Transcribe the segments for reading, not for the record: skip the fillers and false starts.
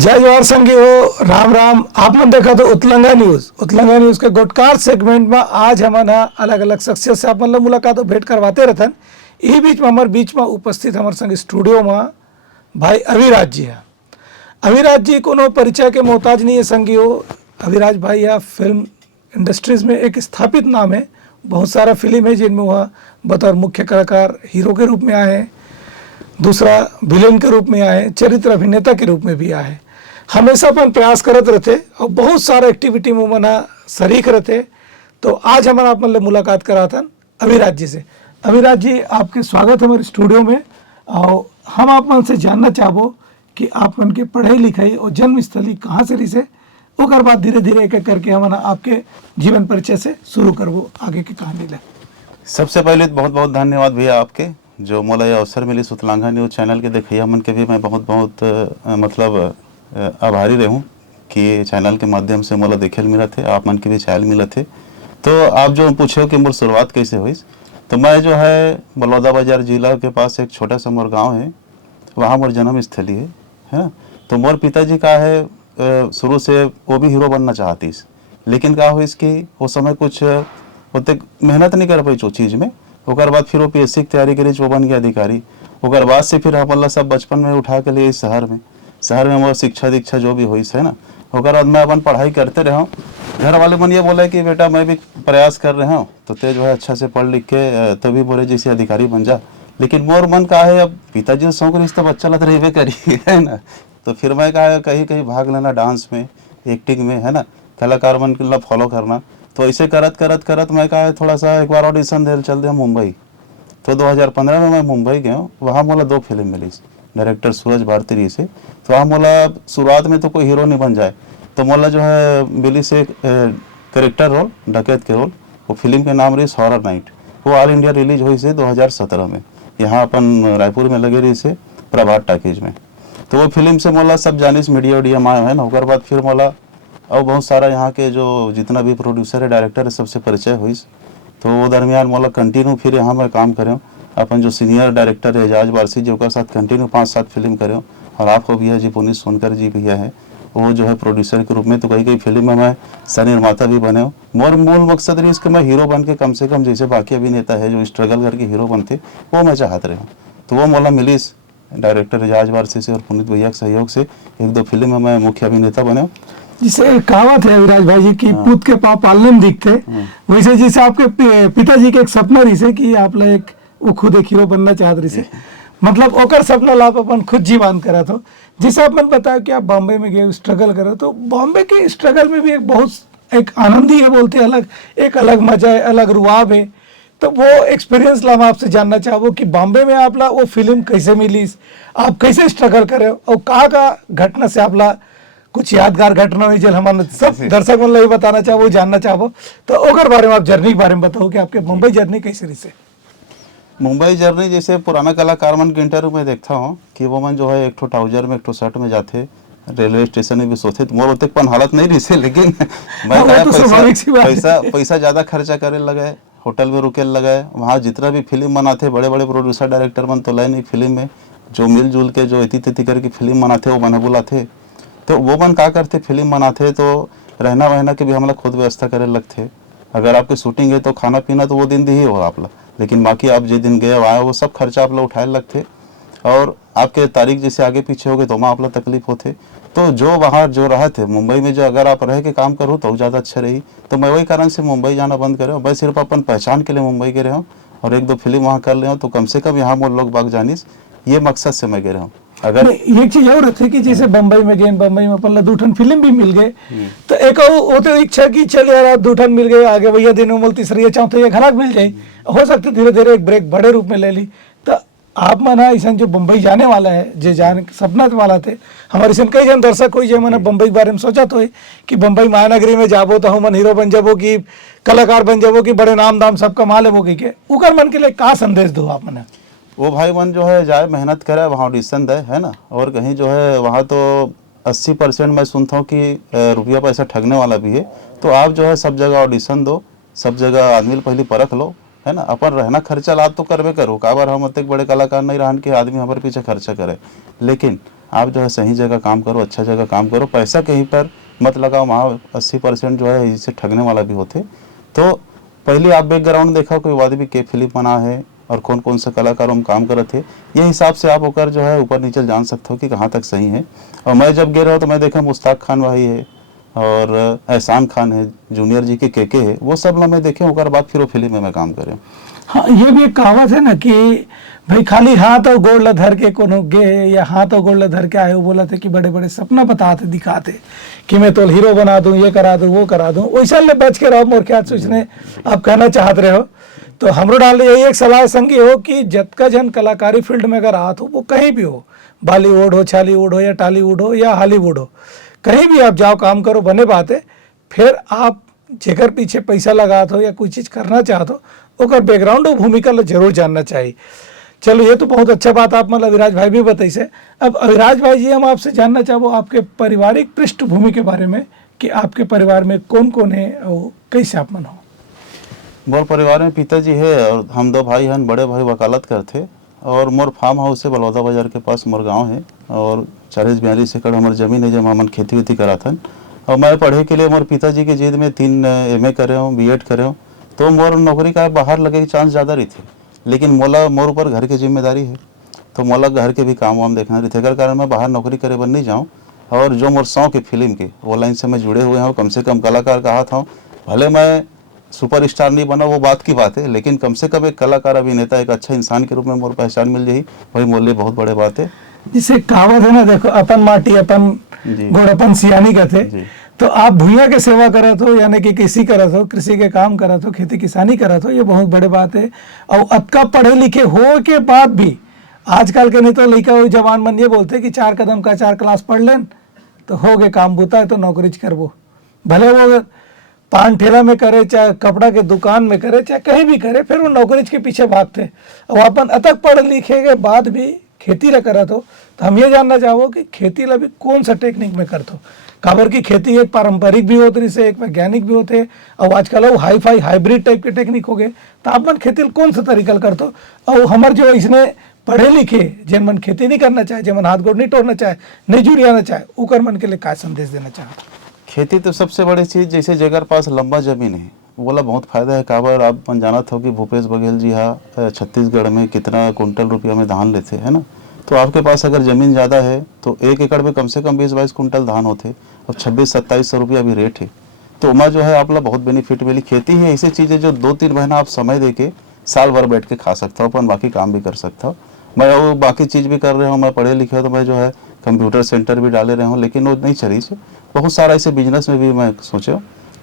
जय जवाहर संगियो, राम राम। आपने देखा तो उतलंगा न्यूज के गोटकार सेगमेंट में आज हमारा अलग अलग शख्सियत से आप मतलब मुलाकात और भेंट करवाते रहते। यही बीच में हमारे बीच में उपस्थित हमारे संग स्टूडियो में भाई अविराज जी है। अविराज जी कोनो परिचय के मोहताज नहीं है संगियो। अविराज भाई या फिल्म इंडस्ट्रीज में एक स्थापित नाम है। बहुत सारा फिल्म है जिनमें वह बतौर मुख्य कलाकार हीरो के रूप में आए हैं, दूसरा विलेन के रूप में आए, चरित्र अभिनेता के रूप में भी आए। हमेशा अपन प्रयास करते रहते और बहुत सारा एक्टिविटी में मना शरीक रहते। तो आज हमारा आप मतलब मुलाकात करा था अविराज जी से। अविराज जी, आपके स्वागत है हमारे स्टूडियो में। और हम आप मन से जानना चाहबो कि आप मन के पढ़ाई लिखाई और जन्मस्थली कहाँ से रही से, ओकर बाद धीरे धीरे एक एक करके हमारा आपके जीवन परिचय से शुरू करबो आगे की कहानी ले। सबसे पहले तो बहुत बहुत धन्यवाद भैया आपके, जो मोला ये अवसर मिली सुतलांगा न्यूज़ चैनल के देखिए मन के भी मैं बहुत बहुत मतलब आभारी रहूँ कि ये चैनल के माध्यम से मोला देखे मिला थे, आप मन के भी चैनल मिला थे। तो आप जो पूछे कि मोर शुरुआत कैसे हुई, तो मैं जो है बलौदाबाजार जिला के पास एक छोटा सा मोर गाँव है, वहाँ मोर जन्म स्थली है ना। तो मोर पिताजी का है शुरू से वो भी हीरो बनना चाहती, लेकिन क्या हुई इसकी वो समय कुछ होते मेहनत नहीं कर पाई जो चीज़ में। ओकर बाद फिर वो पीएससी की तैयारी करी, वो बन गया अधिकारी। ओकर बाद से फिर हम सब बचपन में उठा के लिए शहर में हमारा शिक्षा दीक्षा जो भी हुई है ना। ओकर बाद मैं अपन पढ़ाई करते रहा हूँ। घर वाले मन ये बोला कि बेटा मैं भी प्रयास कर रहा हूँ, तो ते जो है अच्छा से पढ़ लिख के तभी बोले जैसे अधिकारी बन जा। लेकिन मोर मन का है अब पिताजी शौक रही तो बच्चा लत रहे करी है ना। तो फिर मैं कहा कहीं कहीं भाग लेना, डांस में, एक्टिंग में है ना, कलाकार मन के फॉलो करना। तो ऐसे करत करत करत मैं कहा थोड़ा सा एक बार ऑडिशन दे चल दे मुंबई। तो 2015 में मैं मुंबई गया हूँ। वहाँ मोला 2 फिल्म मिली डायरेक्टर सूरज भारती से। तो वहाँ मोला शुरुआत में तो कोई हीरो नहीं बन जाए, तो मोला जो है मिली से करेक्टर रोल, डकैत के रोल। वो फिल्म के नाम रही हॉरर नाइट। वो ऑल इंडिया रिलीज हुई से 2017 में, यहाँ अपन रायपुर में लगे रही से प्रभात टाकीज में। तो वो फिल्म से मोला सब जानिस मीडिया उडिया माया है ना। ओकर बाद फिर मोला और बहुत सारा यहाँ के जो जितना भी प्रोड्यूसर है, डायरेक्टर है, सबसे परिचय हुई। तो वो दरमियान मोला कंटिन्यू फिर यहाँ मैं काम करें। अपन जो सीनियर डायरेक्टर है एजाज वारसी जी, उसके साथ कंटिन्यू 5-7 फिल्म करें। और आपको भैया जी पुनीत सोनकर जी भैया है, वो जो है प्रोड्यूसर के रूप में। तो कई कई फिल्म में मैं सह निर्माता भी बने हूँ। मोर मूल मकसद रही इसके मैं हीरो बन के कम से कम जैसे बाकी अभिनेता है जो स्ट्रगल करके हीरो बनते, वो मैं चाहते रहा। तो वो मोला मिली डायरेक्टर एजाज वारसी से और पुनीत भैया के सहयोग से 1-2 फिल्म में मैं मुख्य अभिनेता बने। जिसे कहावत है अविराज भाई जी की पूत के पाप पालने में दिखते, वैसे जैसे आपके पिताजी के एक सपना रही से कि आप एक वो खुद एक हीरो बनना चाहत रही से, मतलब ओकर सपना लाभ अपन खुद जीवान करा। तो जैसे आपने बताया कि आप बॉम्बे में गए स्ट्रगल करा, तो बॉम्बे के स्ट्रगल में भी एक बहुत एक आनंद ही है, बोलते अलग एक अलग मजा है, अलग रुआब है। तो वो एक्सपीरियंस ला मैं आपसे जानना चाहूँ कि बॉम्बे में आप ला वो फिल्म कैसे मिली, आप कैसे स्ट्रगल करे और कहाँ का घटना से आप ला कुछ यादगार घटना हुई जो हमारे सब दर्शक मतलब बताना चाहो, वो जानना चाहो। तो ओकर बारे में आप जर्नी के बारे में बताओ कि आपके मुंबई जर्नी कैसे रही से। मुंबई जर्नी जैसे पुराना कलाकार मन के इंटरव्यू में देखता हूँ कि वो मन जो है एक ठो ट्राउजर में एक ठो शर्ट में जाते, रेलवे स्टेशन में भी सोते। तो मोर उतन हालत नहीं रही से, लेकिन मैं पैसा ज़्यादा खर्चा करे लगे, होटल में रुके लगे। वहाँ जितना भी फिल्म बनाते बड़े बड़े प्रोड्यूसर डायरेक्टर मन तो लाइन फिल्म में जो मिलजुल के जो इति तिथि करके फिल्म बनाते वो बना बुलाते। तो वो मन का करते फिल्म बनाते तो रहना वहना के भी हम लोग खुद व्यवस्था करे लगते। अगर आपकी शूटिंग है तो खाना पीना तो वो दिन दी ही हो आप लोग, लेकिन बाकी आप जिस दिन गए आए वो सब खर्चा आप लोग उठाए लगते। और आपके तारीख जैसे आगे पीछे हो गए तो वहाँ आप लोग तकलीफ होते। तो जो वहाँ जो रहे थे मुंबई में, जो अगर आप रह के काम करो तो ज़्यादा अच्छा रही। तो मैं वही कारण से मुंबई जाना बंद करे। मैं सिर्फ अपन पहचान के लिए मुंबई गए रहा हूँ और 1-2 फिल्म वहाँ कर ले हूँ, तो कम से कम यहाँ मोर लोग बाग जानिस, ये मकसद से मैं गए रहा हूँ। अगर एक चीज और है कि जैसे बम्बई में गए, बम्बई में अपन 2 फिल्म भी मिल गए, तो एक वो तो इच्छा की चल यार 2 मिल गए, आगे भैया दिन में तीसरी चौथे एक हलाक मिल जाए, हो सकता धीरे धीरे एक ब्रेक बड़े रूप में ले ली। तो आप मना ऐसा जो बम्बई जाने वाला है, जो जाने सपना वाला थे हमारे सन कई जन दर्शक कोई जो मैंने बम्बई के बारे में सोचा तो है कि बम्बई महानगरी में जाबो तो हम हीरो बन जाबो कि कलाकार बन जाबो कि बड़े नाम दाम सब कमा लेबो कि उकर मन के लिए का संदेश दो आप मना। वो भाई मन जो है जाए मेहनत करे, वहाँ ऑडिशन दे है ना। और कहीं जो है वहाँ तो 80% मैं सुनता हूँ कि रुपया पैसा ठगने वाला भी है। तो आप जो है सब जगह ऑडिशन दो, सब जगह आदमी पहले परख लो है ना। अपन रहना खर्चा लाद तो करवे करो, काबर हम इतने बड़े कलाकार नहीं रहन के आदमी हमारे पीछे खर्चा करे। लेकिन आप जो है सही जगह काम करो, अच्छा जगह काम करो, पैसा कहीं पर मत लगाओ, वहाँ 80% जो है इससे ठगने वाला भी होते। तो पहले आप बैकग्राउंड देखा कोई आदमी के फिल्म बना है और कौन कौन से कलाकारों में काम करते थे, ये हिसाब से आप होकर जो है ऊपर नीचे जान सकते हो कि कहाँ तक सही है। और मैं जब गया रहा तो मैं देखा मुश्ताक खान भाई है और एहसान खान है, जूनियर जी के है, वो सब लोग मैं देखे, ओकर बाद फिर वो फिल्म में मैं काम करे। हाँ, ये भी एक कहावत है ना कि भाई खाली हाथ और गोड़ ला धर के कोनो गे या हाथ और गोड़ ला धर के आए हो, बोला थे कि बड़े बड़े सपना बताते दिखाते कि मैं तो हीरो बना दूं, ये करा दूं, वो करा दूं, वैसा ले बच के रहो। मोर ख्याल सोचने आप कहना चाहत रहे हो तो हमरो डाल यही एक सलाह संगी हो कि जतका जन कलाकारी फील्ड में अगर आत हो, वो कहीं भी हो, बॉलीवुड हो, छालीवुड हो या टॉलीवुड हो या हॉलीवुड हो, कहीं भी आप जाओ काम करो, बने बात है। फिर आप जेकर पीछे पैसा लगात हो या कोई चीज़ करना चाहते हो, ओकर बैकग्राउंड और भूमिका ला जरूर जानना चाहिए। चलो ये तो बहुत अच्छा बात आप मतलब अविराज भाई भी बताई से। अब अविराज भाई जी, हम आपसे जानना चाहो आपके पारिवारिक पृष्ठभूमि के बारे में कि आपके परिवार में कौन कौन है और कैसे आप मन हो। मोर परिवार में पिताजी है और हम 2 भाई हैं। बड़े भाई वकालत करते और मोर फार्म हाउस है बलौदा बाजार के पास मोर गाँव है और 40-42 एकड़ हमारी ज़मीन है, जब हमन खेती वेती कराथन। और मैं पढ़े के लिए मोर पिताजी के जिद में 3 MA करे हूँ, BEd करे हूँ, तो मोर नौकरी का बाहर लगे के चांस ज़्यादा रही थे। लेकिन मोर ऊपर घर की जिम्मेदारी है, तो मोला घर के भी काम वाम देखना रही थे, अगर कारण मैं बाहर नौकरी करे बन नहीं जाऊँ। और जो मोर शौक है फिल्म के, वो लाइन से मैं जुड़े हुए हूँ, कम से कम कलाकार कहा था। भले मैं सुपरस्टार नहीं बना, वो बात की बात है, लेकिन कम से कम एक कलाकार अभिनेता, एक अच्छा इंसान के रूप में मोर पहचान मिल जाही, वही मोर लिए बहुत बड़े बात है। जिसे कहावत है ना, देखो अपन माटी अपन गोड़ अपन सियानी कहते। तो आप भूया के सेवा करत हो, यानी कि कृषि करत हो, कृषि के काम करत हो, खेती किसानी करत हो, ये बहुत बड़े बात है। और अतका पढ़े लिखे हो के बाद भी आजकल के नहीं तो लड़का वो जवान मन ये बोलते कि 4 कदम का 4 क्लास पढ़ लें तो हो गए काम बूता है, तो नौकरी करबो। भले वो पान ठेला में करे, चाहे कपड़ा के दुकान में करे, चाहे कहीं भी करे, फिर वो नौकरी के पीछे भागते। और अपन अतक पढ़ लिखे के बाद भी खेती ला करत हो, तो हम ये जानना चाहो कि खेती ला भी कौन सा टेक्निक में करते हो। काबर की खेती एक पारंपरिक भी होती है, एक वैज्ञानिक भी होते, और आजकल वो हाई फाई हाइब्रिड टाइप के टेक्निक हो गए। तो आप मन खेती कौन सा तरीका करते हो, और हमारे जो इसने पढ़े लिखे जिन मन खेती नहीं करना चाहे, जिन मन हाथ गोड़ नहीं तोड़ना चाहे, नहीं जुड़ियाना चाहे, उकर मन के लिए क्या संदेश देना चाहते। खेती तो सबसे बड़ी चीज़, जैसे जगह पास लंबा जमीन है, बोला बहुत फायदा है। काबर आप मन जाना था कि भूपेश बघेल जी हाँ छत्तीसगढ़ में कितना कुंटल रुपया में धान लेते है ना। तो आपके पास अगर ज़मीन ज़्यादा है तो 1 एकड़ में कम से कम 20-22 कुंटल धान होते, और 2600-2700 रुपया अभी रेट है। तो उमा जो है आप लोग बहुत बेनिफिट मिली। खेती है ऐसी चीज़ है जो 2-3 महीना आप समय दे के साल भर बैठ के खा सकता हो, अपन बाकी काम भी कर सकता हो। मैं वो बाकी चीज़ भी कर रहा हूँ, मैं पढ़े लिखे, तो मैं जो है कंप्यूटर सेंटर भी डाले रहे हूँ, लेकिन वो नहीं चली से। बहुत सारा ऐसे बिजनेस में भी मैं सोचे,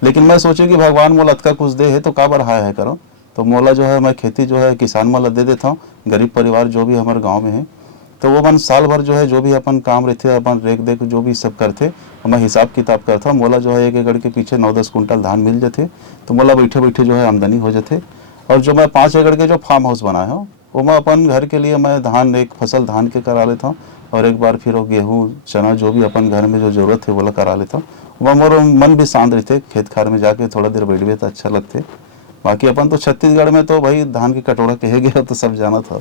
लेकिन मैं सोचे कि भगवान मोला अतका कुछ दे है तो काबर हाय है करो। तो मोला जो है मैं खेती जो है किसान मोला दे देता हूँ। गरीब परिवार जो भी हमारे गाँव में है, तो वो मन साल भर जो है जो भी अपन काम रहते अपन रेख देख जो भी सब करते, मैं हिसाब किताब करता। मोला जो है 1 एकड़ के पीछे 9-10 कुंटल धान मिल जाते, तो मोला बैठे बैठे जो है आमदनी हो जाते। और जो मैं 5 एकड़ के जो फार्म हाउस बनाया हूँ, वो मैं अपन घर के लिए मैं धान, एक फसल धान के करा लेता हूँ, और एक बार फिर वो गेहूँ चना जो भी अपन घर में जो जरूरत है वो करा लेता हूँ। वह मोर मन भी शांत रहते, खेत खार में जाके थोड़ा देर बैठे तो अच्छा लगते। बाकी अपन तो छत्तीसगढ़ में तो भाई धान की कटोरा कहे गया तो सब जाना था।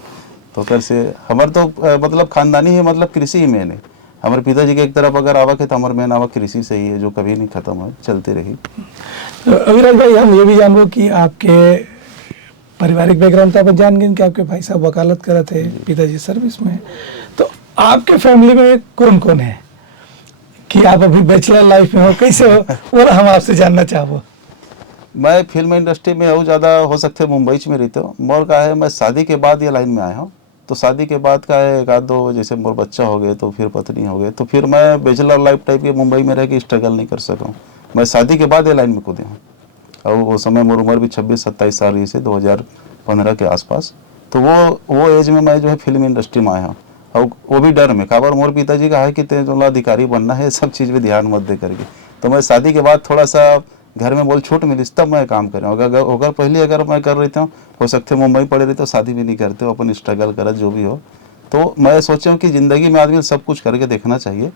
तो कैसे हमारे तो मतलब खानदानी है, मतलब कृषि ही मेन है। हमारे पिताजी के एक तरफ अगर आवक है तो हमारे मेन आवक कृषि से ही है, जो कभी नहीं खत्म है, चलती रही। तो अविराज भाई, हम ये भी जानबो कि आपके पारिवारिक बैकग्राउंड तो आप जान गए कि आपके भाई साहब वकालत करे थे, पिताजी सर्विस में। तो आपके फैमिली में कौन कौन है कि आप अभी बैचलर लाइफ में हो, कैसे हो, वो हम आपसे जानना चाहो। मैं फिल्म इंडस्ट्री में हूँ, ज़्यादा हो सकते मुंबई में रहते हो। मोर का है मैं शादी के बाद ये लाइन में आया हूँ। तो शादी के बाद का है 1-2 जैसे मोर बच्चा हो गए, तो फिर पत्नी हो गए, तो फिर मैं बैचलर लाइफ टाइप के मुंबई में रह के स्ट्रगल नहीं कर सका हूँ। मैं शादी के बाद ये लाइन में कूदे हूँ, और वो समय मोर उम्र भी 26-27 साल रही से 2015 के आसपास। तो वो एज में मैं जो है फिल्म इंडस्ट्री में आया हूँ, और वो भी डर में। काबर मोर पिताजी का है कि तेरा अधिकारी बनना है, सब चीज़ में ध्यान मत दे करके। तो मैं शादी के बाद थोड़ा सा घर में बोल छूट मिली तब मैं काम कर रहा हूँ। अगर पहले अगर मैं कर रही हूँ, हो सकते मुंबई पड़े रहते, तो शादी भी नहीं करते हो, अपन स्ट्रगल करत जो भी हो। तो मैं सोचा हूँ कि ज़िंदगी में आदमी सब कुछ करके देखना चाहिए।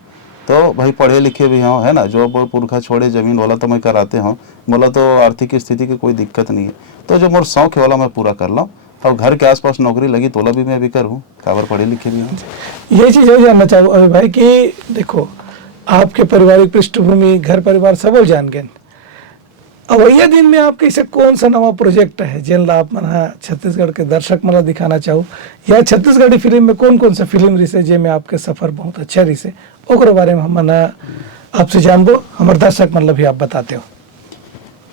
तो भाई पढ़े लिखे भी हों, है ना, जो पुरखा छोड़े ज़मीन वाला तो मैं कराते हूँ। बोला तो आर्थिक स्थिति की कोई दिक्कत नहीं है, तो जो मोर शौक है वाला मैं पूरा कर लूँ। और घर के आसपास नौकरी लगी तोला भी मैं अभी करूँ, काबर पढ़े लिखे भी हूँ। ये चीज़ ये जानना चाहूँ अभी भाई कि देखो आपके पारिवारिक पृष्ठभूमि घर परिवार सब जान गए, अवैया दिन में आपके ऐसे कौन सा नवा प्रोजेक्ट है जिन ला आप मना छत्तीसगढ़ के दर्शक मला दिखाना चाहो, या छत्तीसगढ़ी फिल्म में कौन कौन सा फिल्म रिसे जे में आपके सफर बहुत अच्छा रिसे ओकरे बारे में हम मना आपसे जानबो, हमारे दर्शक मतलब भी आप बताते हो।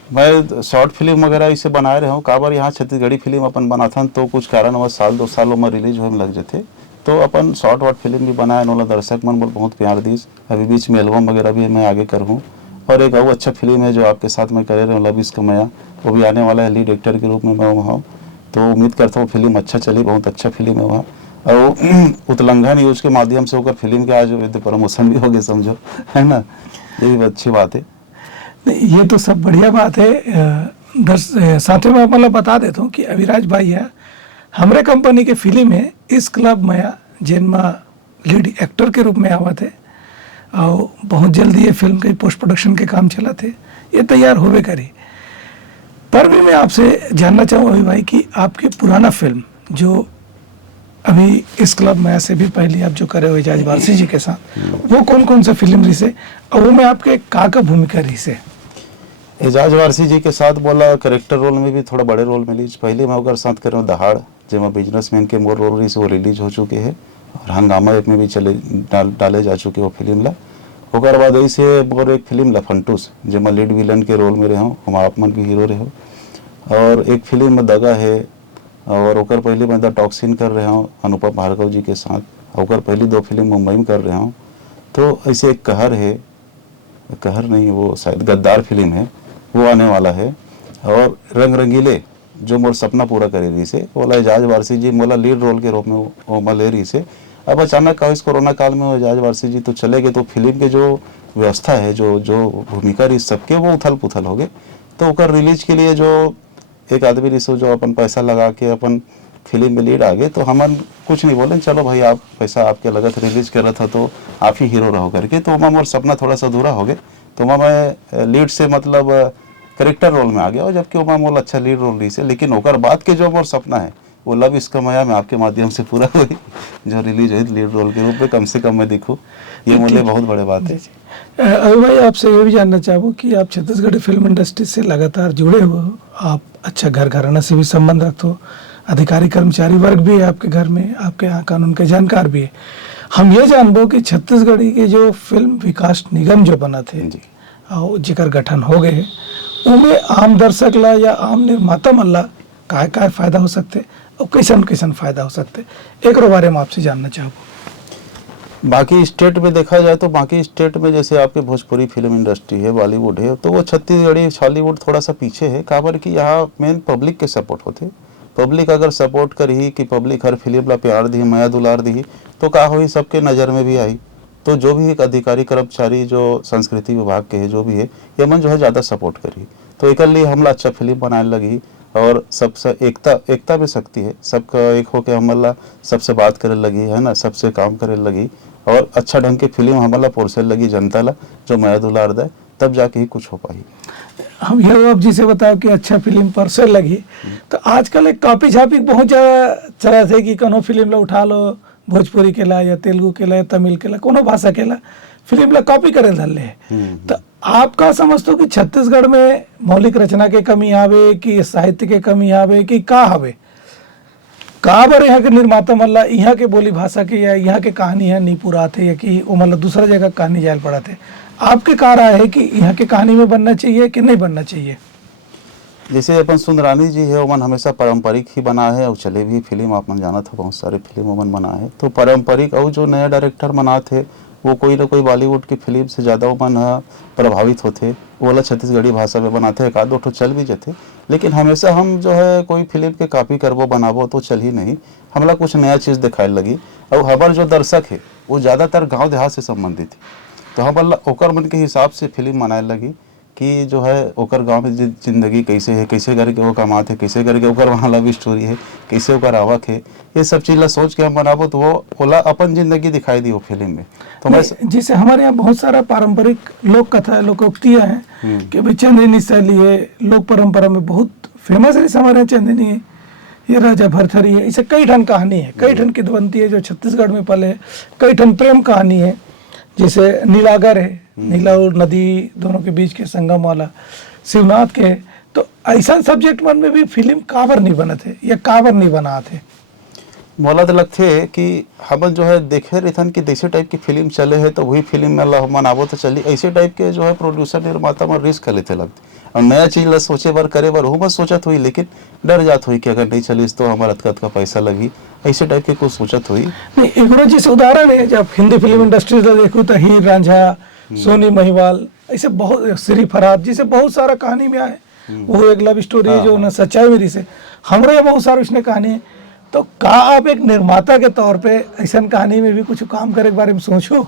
मैं शॉर्ट फिल्म वगैरह इसे बनाए रहा हूँ, काबर यहाँ छत्तीसगढ़ी फिल्म अपन बनाथन तो कुछ कारणवश साल 2 सालों में रिलीज होने लग जाते, तो अपन शॉर्ट वाट फिल्म भी बनाए, नोला दर्शक मन बोल बहुत प्यार दीस। अभी बीच में एल्बम वगैरह भी मैं आगे करूँ, और एक और अच्छा फिल्म है जो आपके साथ मैं करे रहा हूँ लव इश्क मया, वो भी आने वाला है, लीड एक्टर के रूप में मैं वहाँ हूँ। तो उम्मीद करता हूँ फिल्म अच्छा चली, बहुत अच्छा फिल्म है वहाँ। और उतलंघा न्यूज़ के माध्यम से होकर फिल्म के आज प्रमोशन भी हो गए समझो, है ना, ये भी अच्छी बात है। नहीं ये तो सब बढ़िया बात है। साथ में मतलब बता देता हूँ कि अविराज भाई है हमारे कंपनी के फिल्म है इस क्लब मया जिनमें लीड एक्टर के रूप में आवा थे, और बहुत जल्दी ये फिल्म के पोस्ट प्रोडक्शन के काम चला थे, ये तैयार होवे करी। पर भी मैं आपसे जानना चाहूँ अभी भाई कि आपकी पुराना फिल्म जो अभी इस क्लब मया से भी पहले आप जो करे हो एजाज वारसी जी के साथ, वो कौन कौन सा फिल्म रही से और वो में आपके का भूमिका रही से? एजाज वारसी जी के साथ बोला करेक्टर रोल में भी थोड़ा बड़े रोल मिली। पहले मैं ओकर साथ कर रहा हूँ दहाड़, जिसमें बिजनेसमैन के मोर रोल रही से वो रिलीज हो चुके हैं, और हंगामा एक में भी डाले जा चुके वो फिल्म ला। ओकर बाद ऐसे मोर एक फिल्म ला फंटूस, जिसमें लीड विलन के रोल में रहे हूँ, हम आप मन भी हीरो रहे हो। और एक फिल्म में दगा है, और ओकर पहले मैं द टॉक्सिन कर रहा हूँ अनुपम भार्गव जी के साथ। ओकर पहली 2 फिल्म मुंबई में कर रहा हूँ। तो ऐसे एक कहर है, कहर नहीं वो शायद गद्दार फिल्म है, वो आने वाला है। और रंग रंगीले जो मोर सपना पूरा करे रही से बोला एजाज वारसी जी मोला लीड रोल के रूप में वो मैं ले रही से। अब अचानक का इस कोरोना काल में एजाज वारसी जी तो चले गए, तो फिल्म के जो व्यवस्था है जो भूमिका रही सबके वो उथल पुथल हो गए। तो ओकर रिलीज के लिए जो एक आदमी रिसो जो अपन पैसा लगा के अपन फिल्म में लीड आ गए, तो हमन कुछ नहीं बोले, चलो भाई आप पैसा आपके लगत रिलीज कर रहा था तो आप ही हीरो रहो करके। तो वहाँ मोर सपना थोड़ा सा अधूरा हो गया, तो वहाँ मैं लीड से मतलब करेक्टर रोल में आ गया, और जबकि वहाँ मोल अच्छा लीड रोल रही से। लेकिन ओकर बाद के जो मोर सपना है वो लव इश्क मया में आपके माध्यम से पूरा हुई, जो रिलीज हुई लीड रोल के रूप में, कम से कम मैं दिखूँ, ये मोले बहुत बड़े बात है। अभी भाई आपसे ये भी जानना चाहूँ कि आप छत्तीसगढ़ी फिल्म इंडस्ट्री से लगातार जुड़े हुए हो, आप अच्छा घर घराना से भी संबंध रखते हो, अधिकारी कर्मचारी वर्ग भी है आपके घर में, आपके यहाँ कानून के जानकार भी है। हम ये जानबो कि छत्तीसगढ़ी के जो फिल्म विकास निगम जो बना थे और जिकर गठन हो गए, उनमें आम दर्शक ला या आम निर्माता मन ला काय फायदा हो सकते और कैसन कैसन फायदा हो सकते, एक बारे में आपसे जानना चाहूँ। बाकी स्टेट में देखा जाए तो बाकी स्टेट में जैसे आपके भोजपुरी फिल्म इंडस्ट्री है, बॉलीवुड है, तो वो छत्तीसगढ़ी हॉलीवुड थोड़ा सा पीछे है। काबर कि यहाँ मेन पब्लिक के सपोर्ट होते, पब्लिक अगर सपोर्ट करी कि पब्लिक हर फिल्म ला प्यार दी, माया दुलार दी, तो का हो सबके नज़र में भी आई। तो जो भी एक अधिकारी कर्मचारी जो संस्कृति विभाग के है जो भी है, ये मन जो है ज़्यादा सपोर्ट करी, तो एक लिए हमला अच्छा फिल्म बनाने लगी। और सबसे एकता में शक्ति है, सबका एक होके हमला सबसे बात करे लगी, है ना, सबसे काम करे लगी, और अच्छा ढंग के फिल्म हमला पोरसे लगी जनता ला जो माया दुलार दे, तब जाके ही कुछ हो पाई। हम ये अब जिसे बताओ कि अच्छा फिल्म परसों लगी, तो आजकल एक कॉपी छापी बहुत ज़्यादा चला थे कि कोनो फिल्म ला उठा लो, भोजपुरी के ला या तेलुगु के ला या तमिल के ला कोनो भाषा के ला फिल्म ला कॉपी करे धरले है। तो आपका समझते हो कि छत्तीसगढ़ में मौलिक रचना के कमी आवे कि साहित्य के कमी आवे कि का हवे, का बार यहाँ के निर्माता मतलब यहाँ के बोली भाषा के या यहाँ के कहानी है नहीं पूरा थे, या कि वो मतलब दूसरा जगह कहानी जायल पड़ा थे, आपके कहा रहा है कि यहाँ के कहानी में बनना चाहिए कि नहीं बनना चाहिए? जैसे अपन सुंदरानी जी है, ओमन हमेशा पारंपरिक ही बना है, और चले भी फिल्म आप मन जाना था बहुत सारे फिल्म ओमन बना है, तो पारंपरिक। और जो नया डायरेक्टर बना थे वो कोई ना कोई बॉलीवुड की फिल्म से ज़्यादा ओमन प्रभावित होते, वो वाला छत्तीसगढ़ी भाषा में बनाते, एक आध दो ठो चल भी जाते। लेकिन हमेशा हम जो है कोई फिल्म के कॉपी करबो बनाबो तो चल ही नहीं, हमला कुछ नया चीज़ दिखाए लगी। और हमारे जो दर्शक है वो ज़्यादातर गाँव देहात से संबंधित है, तो हम ओकर मन के हिसाब से फिल्म बनाए लगी कि जो है ओकर गांव में जिंदगी कैसे है, कैसे करके वो कमाते, कैसे करके ओकर वहाँ लव स्टोरी है, कैसे ओकर आवक है, ये सब चीज़ ला सोच के हम बनाबो तो वो ओला अपन जिंदगी दिखाई दी वो फिल्म में। तो मैं जैसे हमारे यहाँ बहुत सारा पारंपरिक लोक कथा लोकोक्तियाँ हैं कि भाई चंदनी शैली है, लोक परंपरा में बहुत फेमस है हमारे यहाँ चंदनी है, ये राजा भरथरी है, इसे कई ठन कहानी है, कई ठन किदवंती है जो छत्तीसगढ़ में पले, कई ठन प्रेम कहानी है, जैसे नीलागर है, नीला और नदी दोनों के बीच के संगम वाला शिवनाथ के। तो ऐसा सब्जेक्ट मन में भी फिल्म काबर नहीं बना थे या काबर नहीं बना थे? मोला तो लगते कि हमन जो है देखे रहथन कि जैसे टाइप की फिल्म चले है तो वही फिल्म में ला मनाबो तो चली, ऐसे टाइप के जो है प्रोड्यूसर निर्माता में रिस्क कर लेते लगते और नया चीज ला सोचे बार करे बार वो बस सोचत हुई, लेकिन डर जात हुई कि अगर नहीं चली तो हमारा अतका पैसा लगी, ऐसे टाइप के कुछ सोचत हुई। नहीं, एक जैसे उदाहरण है, जब हिंदी फिल्म इंडस्ट्री से देखूँ तो हीर रांझा, सोनी महिवाल, ऐसे बहुत, श्री फरहाद, जिसे बहुत सारा कहानी में आए, वो एक लव स्टोरी है जो ना सच्चाई मेरी से हमारे बहुत सारा उसने कहानी है। तो का आप एक निर्माता के तौर पे ऐसा कहानी में भी कुछ काम करे के बारे में सोचो?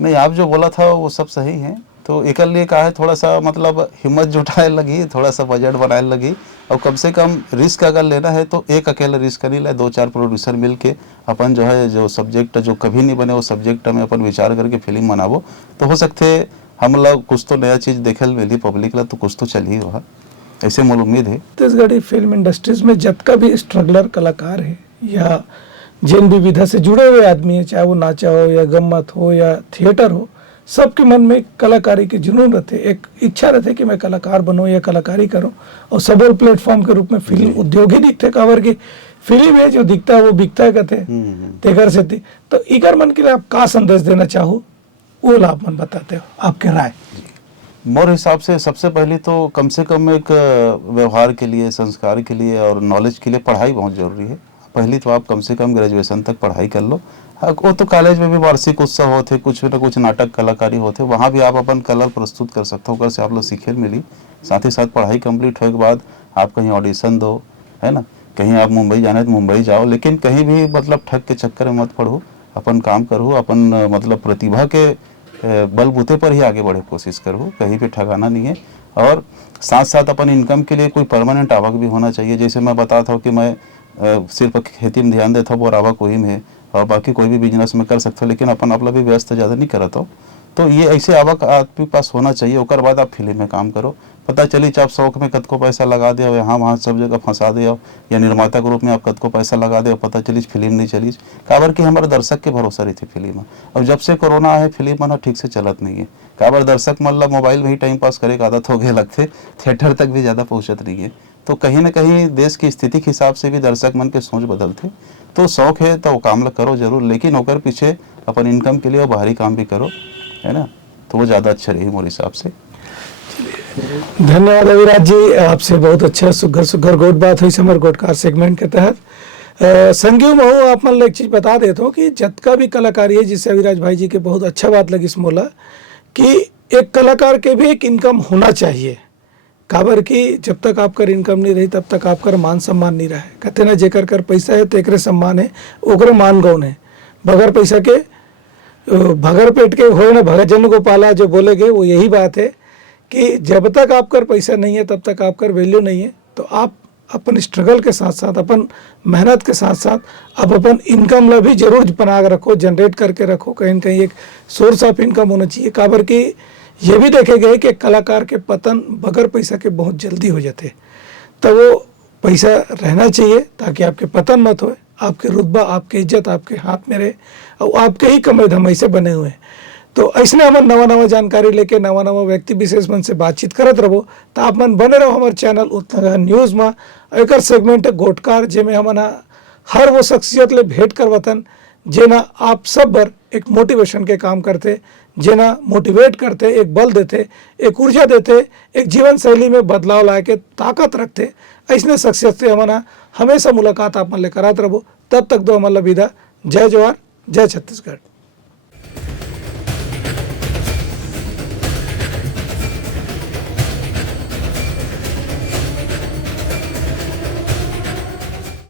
नहीं, आप जो बोला था वो सब सही है, तो एक लिए कहा है थोड़ा सा मतलब हिम्मत जुटाए लगी, थोड़ा सा बजट बनाए लगी, और कम से कम रिस्क अगर लेना है तो एक अकेला रिस्क नहीं ले, 2-4 प्रोड्यूसर मिल के अपन जो है जो सब्जेक्ट जो कभी नहीं बने वो सब्जेक्ट में अपन विचार करके फिल्म बनाबो तो हो सकते हम लोग कुछ तो नया चीज़ देखे मिली पब्लिक ला, तो कुछ तो चल ही रहा, ऐसे मोल उम्मीद है। छत्तीसगढ़ी फिल्म इंडस्ट्रीज में जब का भी स्ट्रगलर कलाकार है या जिन भी विधा से जुड़े हुए आदमी है, चाहे वो नाचा हो या गम्मत हो या थिएटर हो, सबके मन में कलाकारी के जुनून रहते, एक इच्छा रहते कि मैं कलाकार बनूं या कलाकारी करूं, और सबल प्लेटफॉर्म के रूप में फिल्म उद्योग ही दिखते, काबर की फिल्म है जो दिखता है वो बिकता है कहते तेगर से थी। तो इकर मन के लिए आप का संदेश देना चाहो, वो लाभ मन बताते हो, आपके राय? मोर हिसाब से सबसे पहले तो कम से कम एक व्यवहार के लिए, संस्कार के लिए और नॉलेज के लिए पढ़ाई बहुत जरूरी है। पहली तो आप कम से कम ग्रेजुएशन तक पढ़ाई कर लो। वो तो कॉलेज में भी वार्षिक उत्सव होते, कुछ न कुछ नाटक कलाकारी होते, वहाँ भी आप अपन कला प्रस्तुत कर सकते हो, से आप लोग सीखे मिली। साथ ही साथ पढ़ाई कंप्लीट होने के बाद आप कहीं ऑडिशन दो, है ना, कहीं आप मुंबई जाना है तो मुंबई जाओ, लेकिन कहीं भी मतलब ठग के चक्कर में मत पढ़ो, अपन काम करो, अपन मतलब प्रतिभा के बलबूते पर ही आगे बढ़े कोशिश करो, कहीं पे ठगाना नहीं है। और साथ साथ अपन इनकम के लिए कोई परमानेंट आवक भी होना चाहिए। जैसे मैं बताता हूँ कि मैं सिर्फ खेती में ध्यान देता हूँ और आवक वही में है, और बाकी कोई भी बिजनेस में कर सकते हो, लेकिन अपन अपना भी व्यस्त ज़्यादा नहीं करता हूँ। तो ये ऐसे आवक आपके पास होना चाहिए, उसके बाद आप फिल्म में काम करो। पता चली आप शौक में कद को पैसा लगा दे, यहाँ वहाँ सब जगह फंसा दे, या निर्माता के रूप में आप कद को पैसा लगा दे, पता चली फिल्म नहीं चली, काबर कि हमारे दर्शक के भरोसा रही थी फिल्म। अब जब से कोरोना है फिल्म बना ठीक से चलत नहीं है, काबर दर्शक मतलब मोबाइल में ही टाइम पास करे का आदत हो गए लगते, थिएटर तक भी ज़्यादा पहुँचत नहीं है। तो कहीं ना कहीं देश की स्थिति के हिसाब से भी दर्शक मन के सोच बदलते। तो शौक है तो वो काम करो जरूर, लेकिन होकर पीछे अपन इनकम के लिए और बाहरी काम भी करो, है ना, तो वो ज़्यादा अच्छा रही मेरे हिसाब से। धन्यवाद अविराज जी, आपसे बहुत अच्छा सुघर गोट बात हुई समर गोटकार सेगमेंट के तहत। संजीव महू आप मन एक चीज़ बता देते हो कि जतका भी कलाकारी है, जिससे अविराज भाई जी के बहुत अच्छा बात लगी इस मोला, कि एक कलाकार के भी एक इनकम होना चाहिए, काबर कि जब तक आपका इनकम नहीं रही तब तक आपका मान सम्मान नहीं रहा है। कहते ना जेकर कर पैसा है तेकरे सम्मान है, ओकरे मान गौन है, बगैर पैसा के भगर पेट के हो ना भगत जन को पाला, जो बोलेगे वो यही बात है कि जब तक आपका पैसा नहीं है तब तक आपका वैल्यू नहीं है। तो आप अपन स्ट्रगल के साथ साथ, अपन मेहनत के साथ साथ आप अपन इनकम ला भी जरूर बना के रखो, जनरेट करके रखो, कहीं न कहीं एक सोर्स ऑफ इनकम होना चाहिए। काबर कि ये भी देखे गए कि कलाकार के पतन बगैर पैसा के बहुत जल्दी हो जाते, तो वो पैसा रहना चाहिए ताकि आपके पतन मत हो, आपके रुतबा, आपकी इज्जत आपके हाथ में रहे, और आपके ही कमाई धमाई से बने हुए हैं। तो ऐसे हम नवा जानकारी लेके नवा व्यक्ति विशेष मन से बातचीत करत रहो। तो आप मन बने रहो हमारे चैनल उत्तराखंड न्यूज़ में। एक सेगमेंट है गोटकार, जेमे हमन हर वो शख्सियत ले भेंट करवतन जेना आप सब बर एक मोटिवेशन के काम करते, जेना मोटिवेट करते, एक बल देते, एक ऊर्जा देते, एक जीवन शैली में बदलाव ला के ताकत रखते। ऐसने शख्सियत से हमन हमेशा मुलाकात आप मन ले करात रहो। तब तक दो हमन ला विदा। जय जवाहर, जय छत्तीसगढ़।